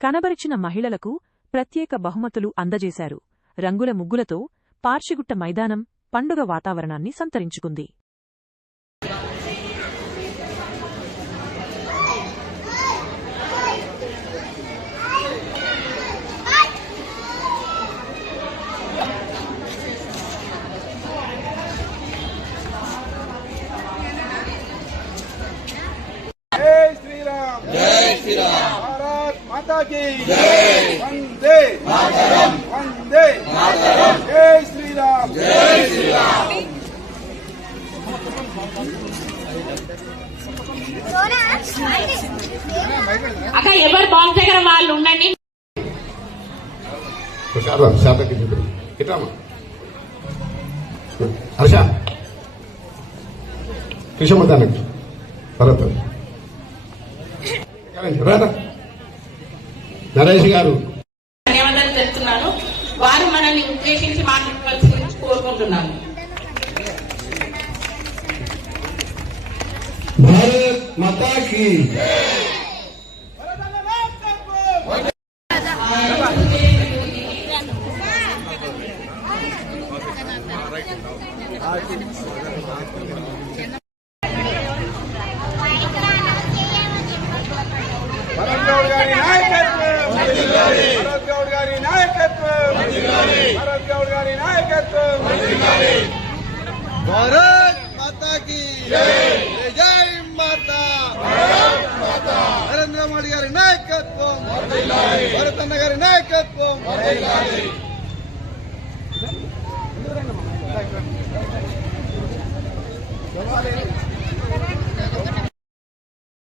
కనబరిచిన మహిళలకు ప్రత్యేక బహుమతులు అందజేశారు. రంగుల ముగ్గులతో పార్షిగుట్ట మైదానం పండుగ వాతావరణాన్ని సంతరించుకుంది. जय श्री राम, जय श्री राम, भारत माता की जय, वंदे मातरम, वंदे मातरम, जय श्री राम, जय श्री राम। అక్క ఎవరు బాక్స్ దగ్గర వాళ్ళు ఉండండి. హర్ష కృష్ణమతానికి భరత్ నరేష్ గారు ధన్యవాదాలు తెలుపుతున్నాను. వారు మనల్ని ఉద్దేశించి మాట్లాడవలసింది కోరుకుంటున్నాను. భారత్ మాతా కీ భరత్ గౌడ్ గారి నాయకత్వం, భరత్ గౌడ్ గారి నాయకత్వం, భరత్ గౌడ్ గారి నాయకత్వం। भारत माता की जय, जय माता, నరేంద్ర మోడీ గారి నాయకత్వం, భరతన్న గారి నాయకత్వం।